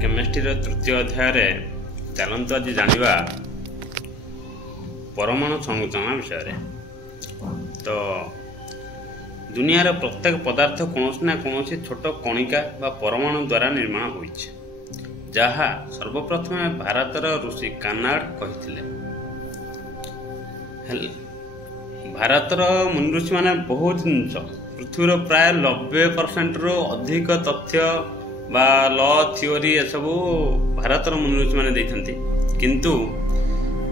Chemistry तृतीय अध्याय चलतु आज जानिबा परमाणु संरचना विषय। तो दुनियार प्रत्येक पदार्थ कौन ना कौन छोट कणिका बा परमाणु द्वारा निर्माण होइछ, जहा सर्वप्रथम भारतर ऋषि कानाड कहिथिले। भारतर मुनि ऋषि माने बहुत जिनस पृथ्वीर प्राय 90% रु अधिक तथ्य बा लॉ थियोरी ए सब भारतर मुनि ऋषि माने दैथंती। किंतु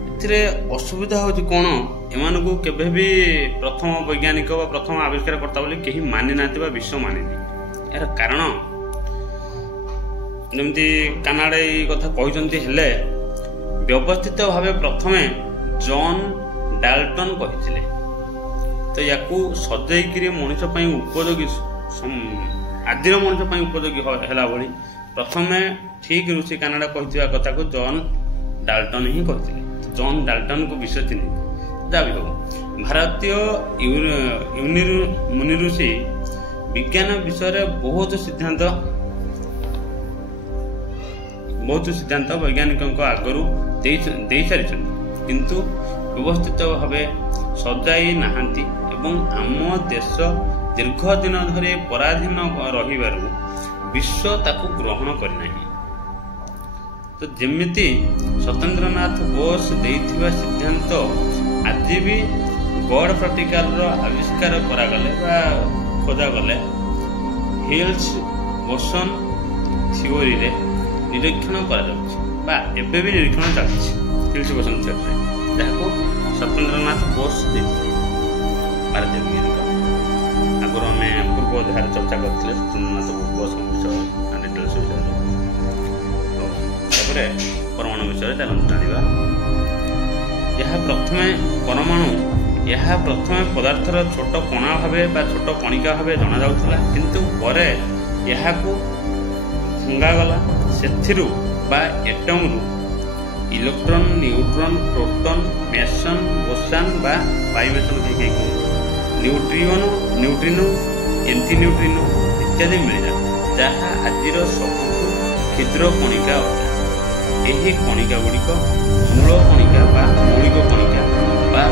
एथिरे असुविधा होची कोन, एमानकु केबे भी प्रथम वैज्ञानिक बा प्रथम आविष्कार करता बोली केही मानि नाति बा विश्व मानिनी। यार कारण जेमती कानाडा ई कथा कहिसंती हेले व्यवस्थित भावे प्रथमे जॉन डाल्टन कहिथिले। तो याकू सजैकिरी मनुष्य पई उपयोगी आदिर मनुष्य पई उपयोगी हैला भली प्रथमे ठीक ऋषि कानाडा कहिथिबा कथा को जॉन डाल्टन ही कहिथिले। जॉन डाल्टन को विषय चिन्ह दाबी हो भारतीय मुनि ऋषि विज्ञान विषय बहुत सिद्धांत वैज्ञानिक आगरू दे सारी, किंतु व्यवस्थित भावे सजाई नाहांती एवं आम देश दीर्घ दिन धरी पराधीन रहिबारु विश्व ताकू ग्रहण करनाही। तो जेमिति सत्येंद्रनाथ बोस देइथिबा सिद्धांत आज भी गॉड पार्टिकल रो आविष्कार करागले बा खोजा गले हिल्स बोसन थियोरी रे निरीक्षण करा जाउछि बा एबे भी निरीक्षण चालछि हिल्स बोसन थियोरी रे, जाको सत्येंद्रनाथ बोस देइथिले भारतीय वैज्ञानिक। आगुर हमें पूर्व अध्याय चर्चा करथिले सत्येंद्रनाथ बोस विषय एंड डिटेल्स विषय। तो परमाणु विषय चलते जानिबा। यह प्रथमे पदार्थर छोट कणा भावे बा छोट कणिका भावे जना जाउथला, किंतु परे यहाकू भंगा गला सेथिरु बा एटम रु electron, neutron, proton, mason, boson बा बाइमेसन के न्यूट्रिनो, एंटी न्यूट्रिनो इत्यादि मिलजा, जहा आजिर सबुठु क्षुद्र कणिका अटे। यही कणिका गुड़िक मूल कणिका बा मौलिक कणिका बा